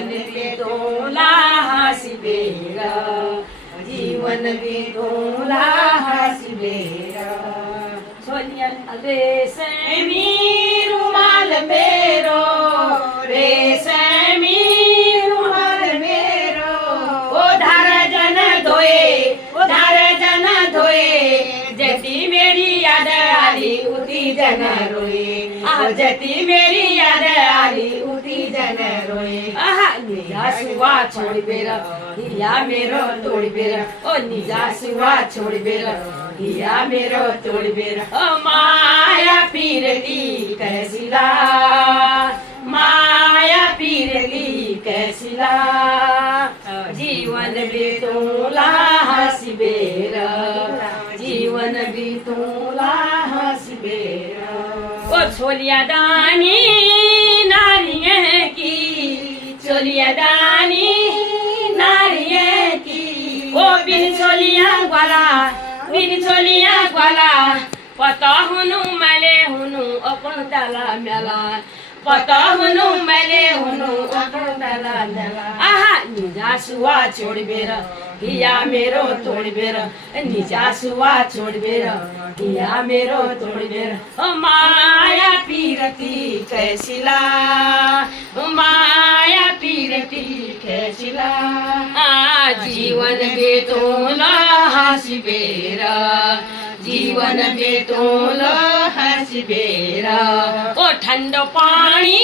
जीवन बेतोला हसिबेर जीवन बेतोला हसिबेर सोनिया रेशमी रुमाल मेरो रेशमी रुमाल मेरो उधार जन धोए जती मेरी याद आली उती जन रोए जती मेरी याद आली उती जन रोए निजा सुवा छोड़ बेर हिया मेरो तोड़ बेर ओ निजा सुवा छोड़ बेर हिया मेरो तोड़ बेर ओ माया पीरली कैसिला माया पीरली कैसिला जीवन बेतोला हसिबेर जीवन बेतोला हसिबेर ओ छोलिया दानी नारिये की छोलिया दानी नारिये की ओ बिन छोलिया ग्वाला पता हुनु मैले हुनु अपन ताला मेला पता हुनु मैले हुनु अपन ताला मेला आहा निजा सुवा छोड़ बेर हिया मेरो तोड़ बेर निजा सुवा छोड़ बेर हिया मेरो तोड़ बेर ओ माया पीरती कैसिला माया पीरती कैसिला जीवन बेतोला हसिबेर जीवन बेतोला हसिबेर ओ ठंडो पानी